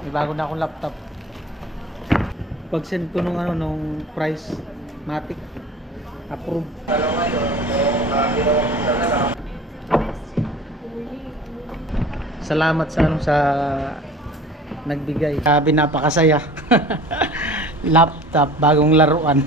May bago na akong laptop. Pag send ko nung nung price matic approve. Salamat sa nagbigay. Sabi napakasaya. Laptop, bagong laruan.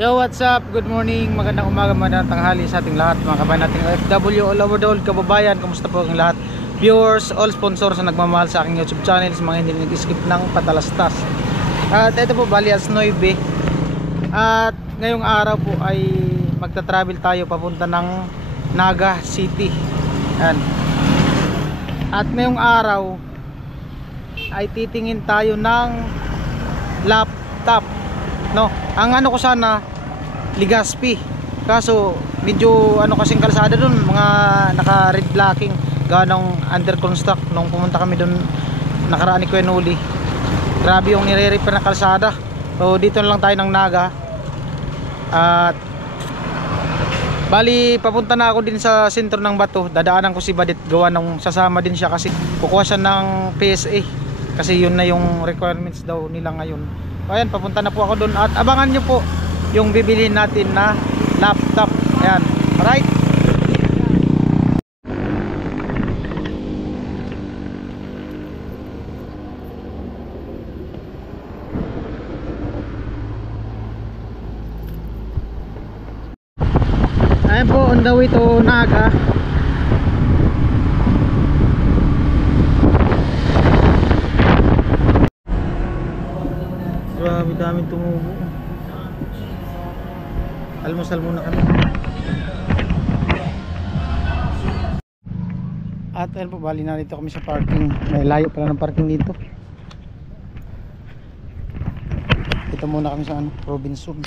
Yo, what's up? Good morning, magandang umaga, magandang tanghali sa ating lahat, mga kabayan nating OFW all over the world. Kababayan, kamusta po ang lahat? Viewers, all sponsors na nagmamahal sa aking YouTube channel, sa mga hindi nag-skip ng patalastas. At ito po, bali as 9. At ngayong araw po ay magta-travel tayo papunta ng Naga City. Ayan. At ngayong araw ay titingin tayo ng laptop, no? Ang ko sana Legazpi, kaso medyo kasing kalsada dun, mga naka red blocking gawa ng under construct. Nung pumunta kami dun nakaraan ni Kuya Noli, grabe yung nire-repair na kalsada. So dito na lang tayo ng Naga. At bali papunta na ako din sa sentro ng Bato. Dadaanan ko si Badit, gawa ng sasama din siya kasi kukuha siya ng PSA, kasi yun na yung requirements daw nila ngayon. Ayan, papunta na po ako doon at abangan nyo po yung bibilhin natin na laptop. Ayan, alright. Ayan po, on the way to Naga. Grabe, daming tumubo. Almusal muna kami. At ayun po, bali na dito kami sa parking. May layo pala ng parking dito. Dito muna kami sa Robinson.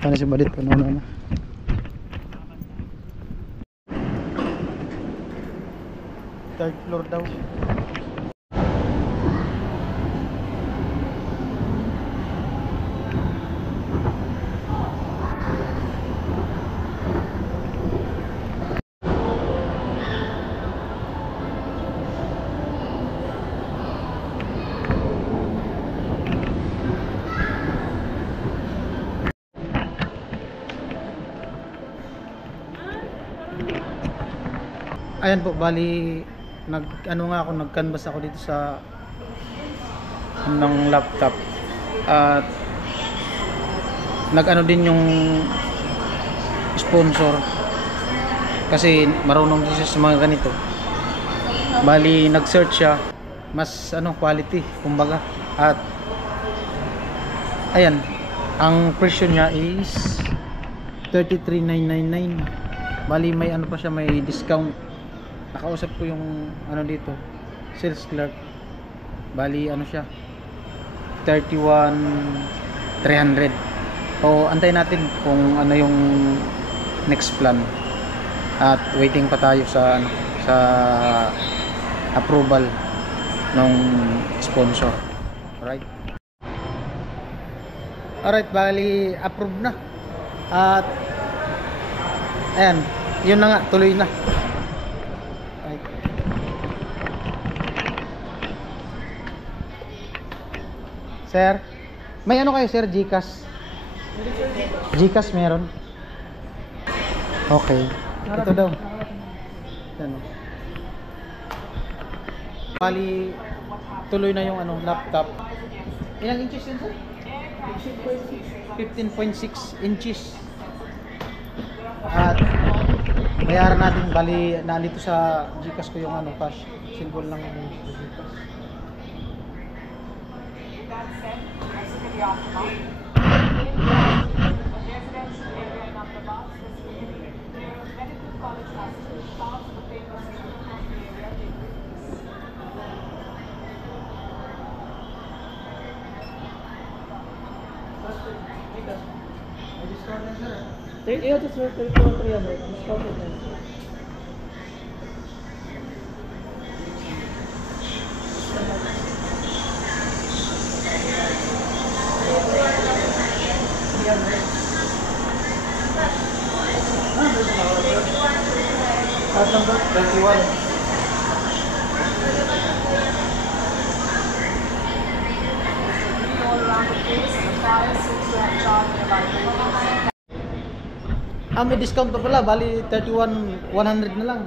Sana si Badit pa na. Third floor daw. Ayan po, bali nag-canvas ako dito sa ng laptop. At din yung sponsor, kasi marunong din siya sa mga ganito. Bali nag-search siya, mas quality kumbaga. At ayan, ang presyo niya is 33,999. Bali may pa siya, may discount. Nakausap ko yung dito, sales clerk. Bali siya 31,300. So antayin natin kung yung next plan. At waiting pa tayo sa approval ng sponsor. Alright, bali approve na. At ayan, yun na nga, tuloy na. Sir, may kayo sir, GCash? GCash meron? Okay, ito daw. Bali tuloy na yung laptop. Ilang inches yun sir? 15.6 inches. At bayaran natin, bali nandito sa GCash ko yung cash. Symbol lang yung GCash. Iya, just 300. Discount it. Part number 21. May discount pa pala, bali 31,100 na lang.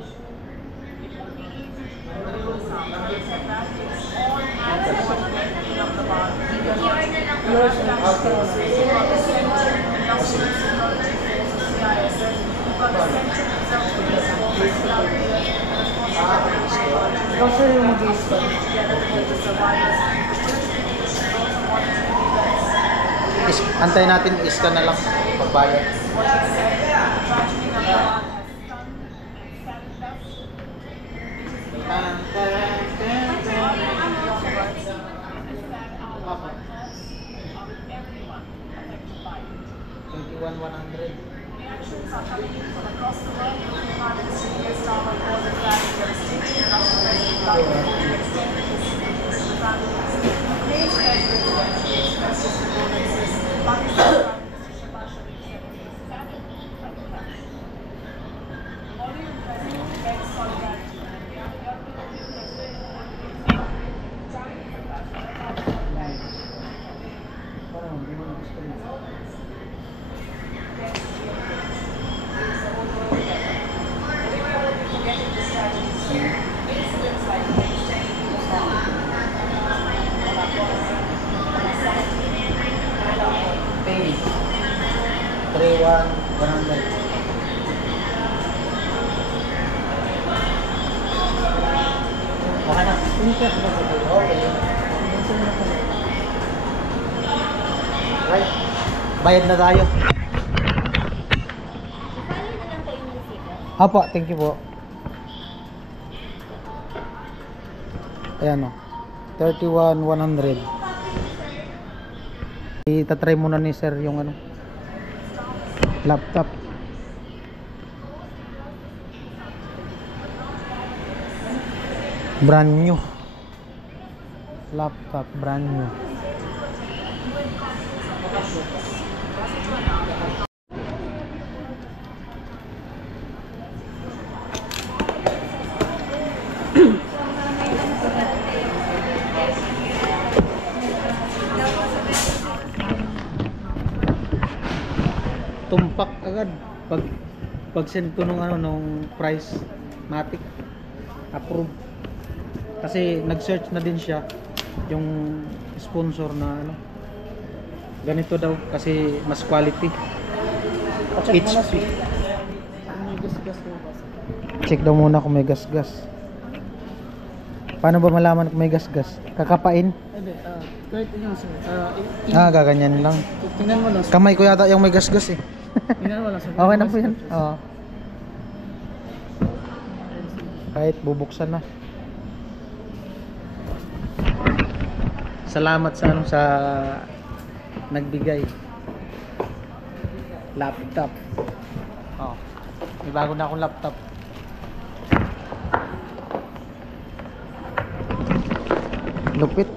Kasi yung mag-i-discount. Antay natin, iskan na lang pagbayad. Pay 31,100. Okay na. Okay. Right. Bayad na tayo. Apo, thank you po. Ayan o. 31,100. Itatry muna ni sir yung ano, laptop. Brand new. Laptop brand new. Tumpak agad pag send ko nung ano nung price matic approve kasi nag-search na din siya yung sponsor na ano ganito daw kasi mas quality. Check mo na HP. may gas-gas mo ba? Check daw muna kung may gas-gas. Paano ba malaman kung may gas-gas? Kakapain? Hindi, kahit yun sir. Gaganyan lang. Tingnan mo lang sir. Kamay ko yata yung may gas-gas eh. Tingnan mo lang sir. Okay na po yan. Oo. Kahit bubuksan na. Salamat sa ano sa nagbigay. Laptop. Oh. May bago na akong laptop. Lupit.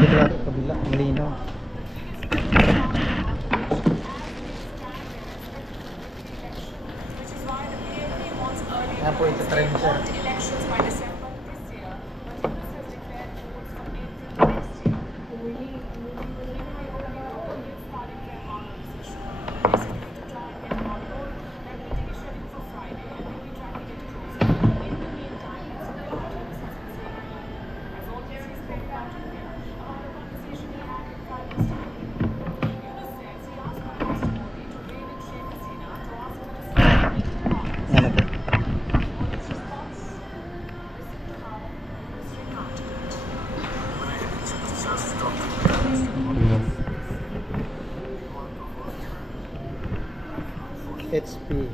Dito natin kabila, malinaw. Yan po ito try mo sir. Yan na po. HP.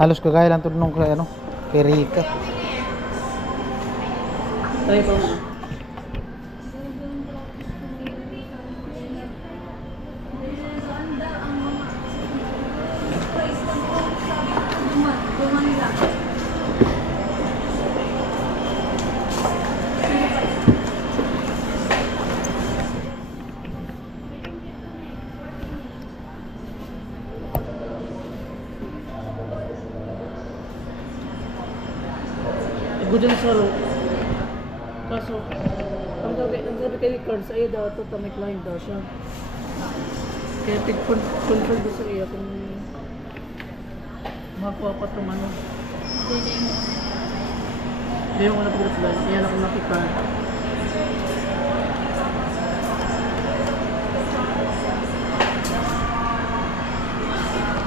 Halos kagaya lang ito nung kay ano, kay Rika. Try ko na. Good yun sir. Kaso, ang sabi kay Carl sa iyo daw, ito may client daw siya. Kaya tig-confirm ko sa iyo kung makuha pa itong ano. Hindi mo na pag-reply. Kaya lang nakita.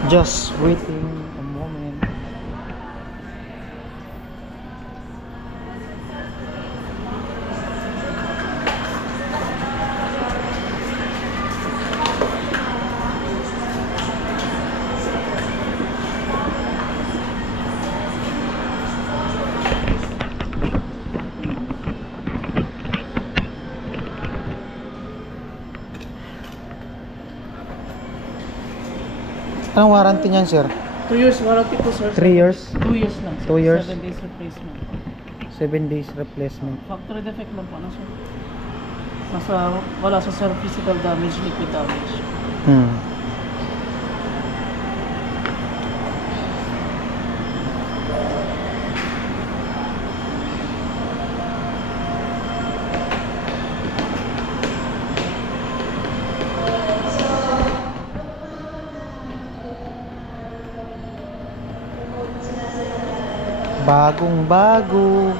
Just waiting a moment. Anong warranty niyan, sir? 2 years warranty po sir. 3 years? 2 years lang. 2 years? 7 days replacement. 7 days replacement. Factory defect lang po na sir. Wala sa sir physical damage, liquid damage. Bagong bago.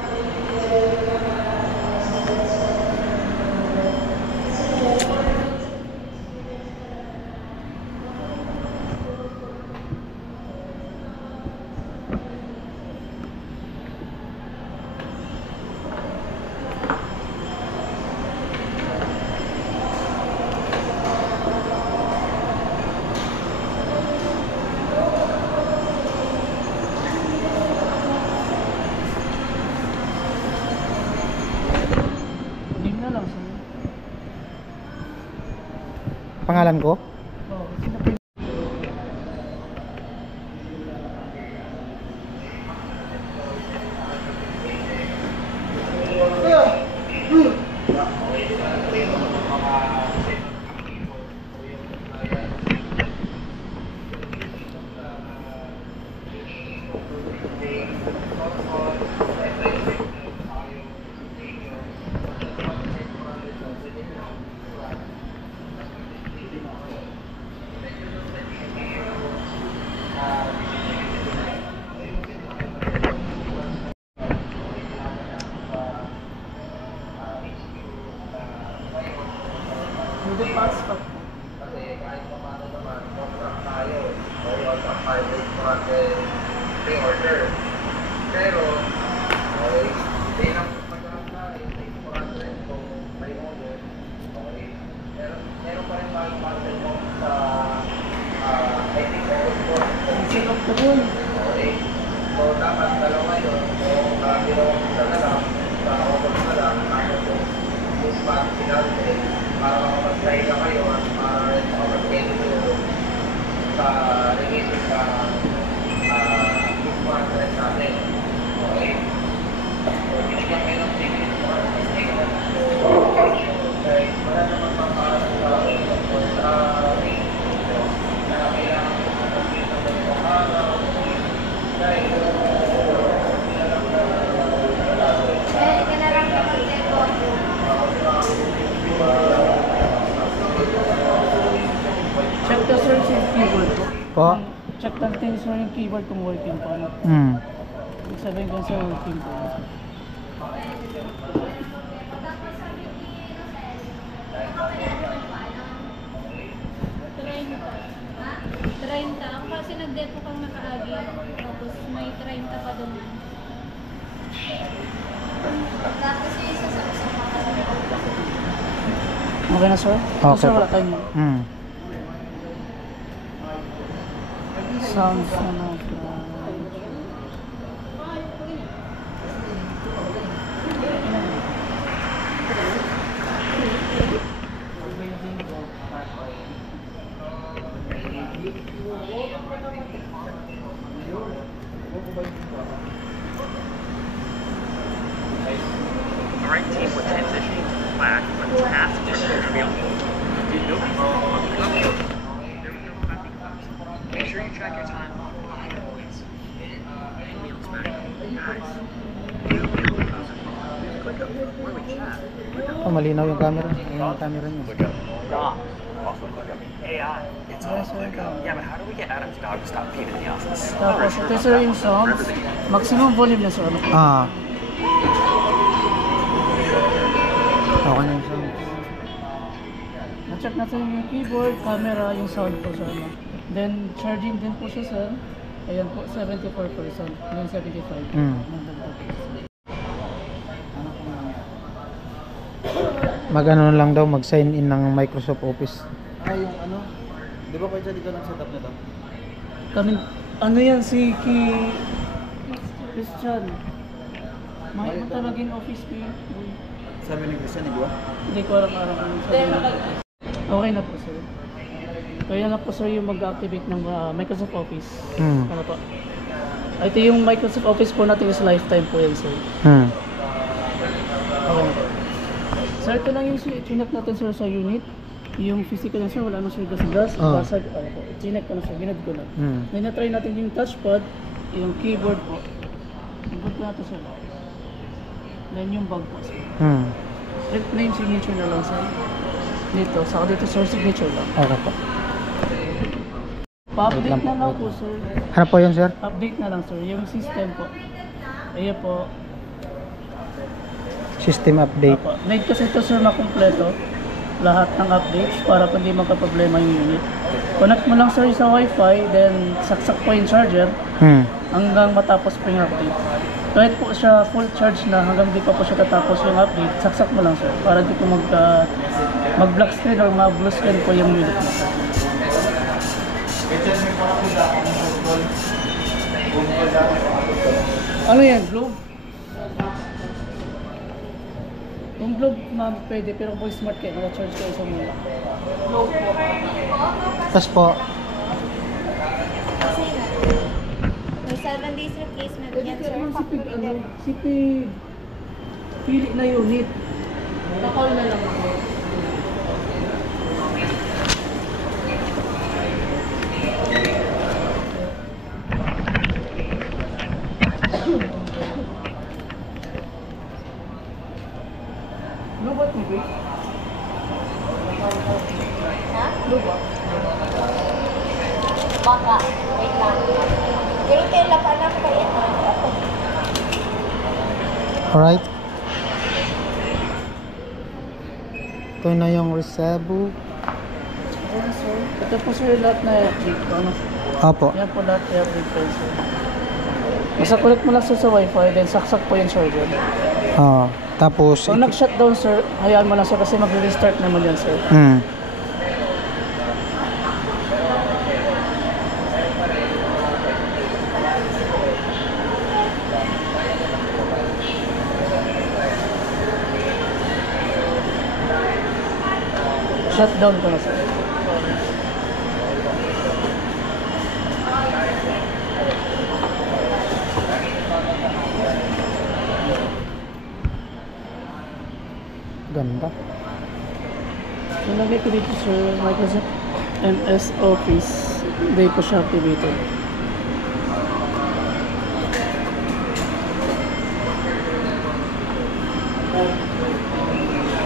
Pangalan ko? Hindi pass pa. Kasi kahit pa paano naman, contract tayo. O yun, ang 5 days pre-order. Pero, okay, hindi lang pagkakas na, hindi ko rin kung may order. Okay. Meron pa rin tayong parcel mo sa, I think, Check up the phone. okay. So, dapat dalawa yun. Kung ginawa ko na lang, sa order na lang, ako kung yung spot sinante, para makapag-try na kayo at para makapag-schedule nyo sa release sa conference natin. Okay? So, binigyan kayo ng ticket for wala naman paparan sa rate na kailangan ko sa pagkita ng mga araw dahil Check the search yung keyboard ko. Po? Check natin sir yung keyboard kung working pa. Ibig sabihin ko sa working po. Treinta. Ako kasi nag-depo kang nakaagi. Tapos may 30 pa doon. Tapos yung isa sa usap pa. Okay na sir? Okay Sir, po. wala tayo niyo. Sounds ano. Alright team, we're transitioning to black, but task is available. Did nobody make sure you track your time. Wheels back. Guys. Oh, malinaw yung camera. Yung camera niyo. Rob, also look up AI. It's all yeah, but how do we get Adam's dog to stop peeing in the office? Tapos ito sir yung sounds. Maximum volume na sir. Ah. Okay na yung sound. Na-check natin yung keyboard, camera, yung sound po sir. Then charging din po siya sir. Ayan po, 74%. Yung 75%. Mag-ano lang daw, mag-sign in ng Microsoft Office. Yung ano? Di ba kayo dito ng setup nito? Kami, ano yan si Christian. Makikita maging office ko yun. Sabi ni Christian, di ba? Hindi ko alam kung sabi niya. Okay na po sir. Kaya na po sir yung mag-activate ng Microsoft Office. Ano po? Ito yung Microsoft Office po natin is lifetime po yan sir. Okay na po. Sir, ito lang yung chinek natin sir sa unit. Yung physical na sir, wala na sir gas-gas. Basag, ano po. Chinek ko na sir, binad ko na. Then na-try natin yung touchpad, yung keyboard po. Keyboard ko natin sir. Then yung bag po sir. Print na yung signature na lang sir. Dito, saka dito sir, signature lang. Okay po. Pa-update na lang po sir. Ano po yun, sir? Update na lang sir, yung system po. Ayan po. System update. Apo. Need kasi ito sir makumpleto. Lahat ng updates para hindi magka-problema yung unit. Connect mo lang sir sa wifi, then saksak po yung charger hanggang matapos po yung update. Kahit po siya full charge na hanggang di pa po siya tatapos yung update, saksak mo lang sir para di po mag-black screen or mag-blue screen po yung unit mo. Ano yan? Globe? Kung Globe ma'am pwede, pero kung smart kayo, naka-charge kayo sa muna. Globe po. Tapos po, May 7 days replacement Pwede yan, kayo sir. naman Factory sipig, din. sipig pili na unit. Nakall na lang ako. Lubot mo ba? Ha? Lubot. Baka. Wait lang. Pero kayo lang pa lang kayo. alright. Ito na yung resibo. Ayan sir. Ito po sir lahat na update ko. Ano? Opo. Yan po lahat na update ko sir. Basta connect mo lang sir sa wifi, then saksak po yung charger. Tapos, Kung nag-shutdown sir, hayaan mo lang sir kasi mag-restart naman yan sir. Shutdown ko na sir. ganda. Nilagay ko dito sir, Microsoft MS Office. Hindi ko siya activated.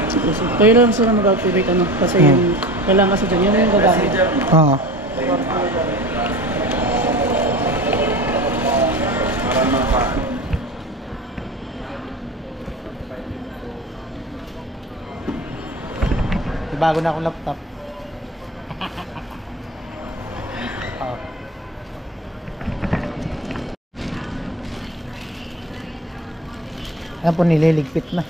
Sige sir. Kayo lang sila mag-activate ano, kasi yung kailangan kasi dyan, yun yung gagamit. Oo. Bago na akong laptop. Oh. Ayan po, nililigpit na.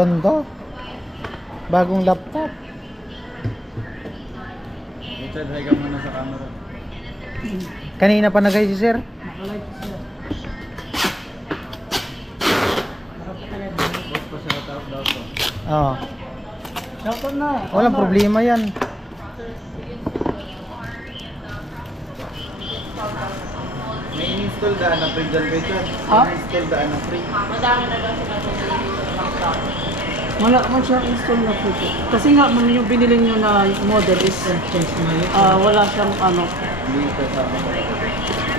Ganda. Bagong laptop. Richard, hi ka muna sa camera. Kanina pa nagay si sir. Nakalight siya. Boss pa siya natarap daw to. Oo. Shoutout na. Walang problema yan. install daan na free dyan kayo dyan. Ha? Install daan na free. Wala man siyang install na po. Kasi nga, yung binili nyo na model is wala siyang ano. Hindi kasama.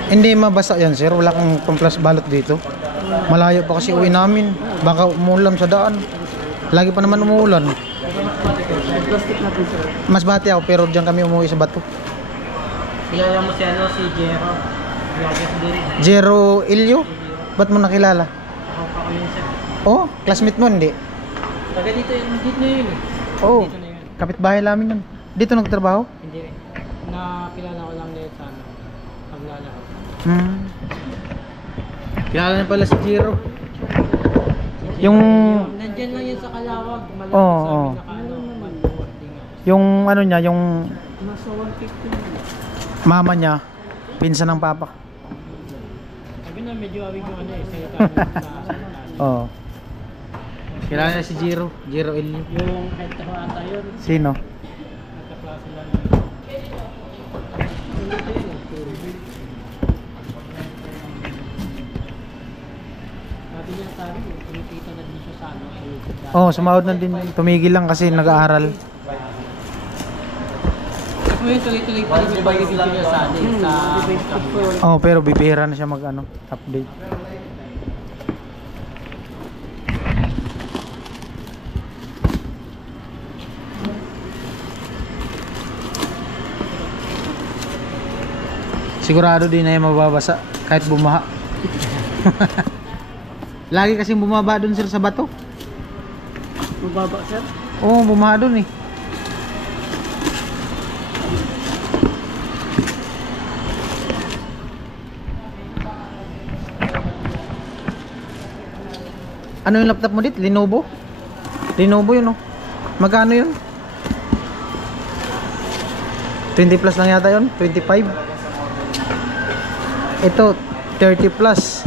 Hindi mabasa yan sir, wala kang tumplas balot dito. Malayo pa kasi uwi namin. Baka umuulan sa daan. Lagi pa naman umuulan. Plastic natin sir. Mas bati ako pero diyan kami umuwi sa bato. Kilala mo si ano, si Jero. Vloggers din. Jero Ilyo? Ba't mo nakilala? Ako pa kami sir. Oh, classmate mo hindi? Taga dito na yun eh. Oh, Dito na yun. kapitbahay namin yun. Dito nagtrabaho? Hindi rin. Nakilala ko lang dito sa ano. Paglalaro. Kilala na pala si Jero. Yung Nandyan lang yun sa Kalawag. Malapit Oo, sa oo. amin na ano. Malapit. yung ano niya, yung Nasa 150 na. mama niya, pinsan ng papa. Sabi na medyo awig yung ano eh. Salita sa salita. Oh. Kilala na si Jero, Jero Ilyo. Yung head to ata yun. Sino? Nagkaklase lang. Sabi niya sa akin, kumikita na din siya sa ano. sa YouTube. Oh, sumahod na din. Tumigil lang kasi nag-aaral. Kasi yung tuloy-tuloy pa rin yung pag-video niya sa atin. Sa Oh, pero bibihira na siya mag ano, update. Sigurado din na yung mababasa kahit bumaha. Lagi kasing bumaba dun sir sa bato. Mababa sir. Oo, bumaha dun eh. Ano yung laptop mo dit? Lenovo? Lenovo yun oh. Magkano yun? 20 plus lang yata yun? 25? Ito 30 plus.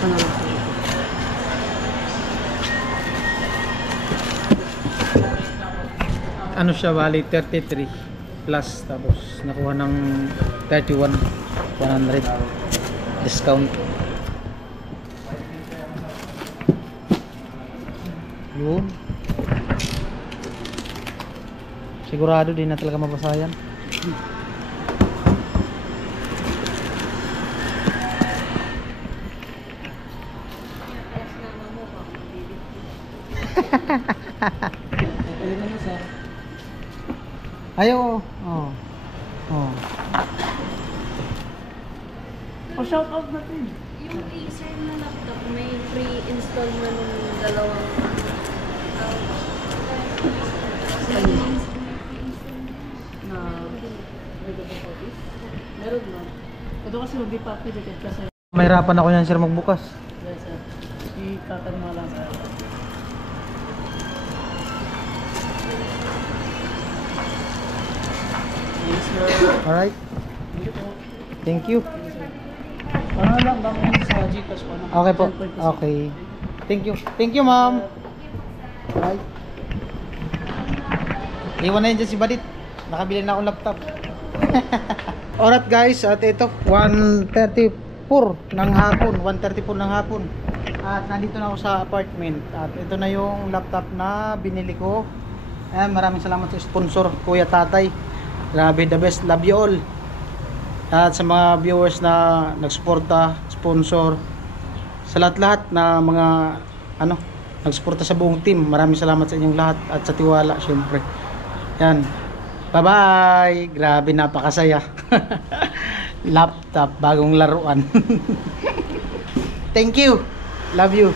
Sana lang. Ano siya, bali 33 plus tapos nakuha ng 31 100 discount. Yun. Sigurado din na talaga mabasa yan. Ano naman sir? Ayaw. Oh. Oh. Shout out natin. Yung Acer na laptop, may free install na nung dalawang Na Microsoft Office. Meron na. Ito kasi mag-be-populated kasi. Mahirapan ako yan sir magbukas. Yes sir. Itatanong lang sir. Yes sir. Alright. Thank you po. Thank you. Ano lang bang sa Gcash po? No? Okay po. 10%. Okay. Thank you. Thank you ma'am. Alright. Iwan na yun dyan si Badit. Nakabili na akong laptop. Alright guys, at ito 1:34 ng hapon. 1:34 ng hapon. At nandito na ako sa apartment. At ito na yung laptop na binili ko. Ayan, maraming salamat sa sponsor, Kuya Tatay. Grabe, the best. Love you all. At sa mga viewers na nagsuporta, sponsor, sa lahat-lahat na mga ano, nagsuporta sa buong team, maraming salamat sa inyong lahat at sa tiwala syempre. Yan. Bye-bye. Grabe, napakasaya. Laptop, bagong laruan. Thank you. Love you.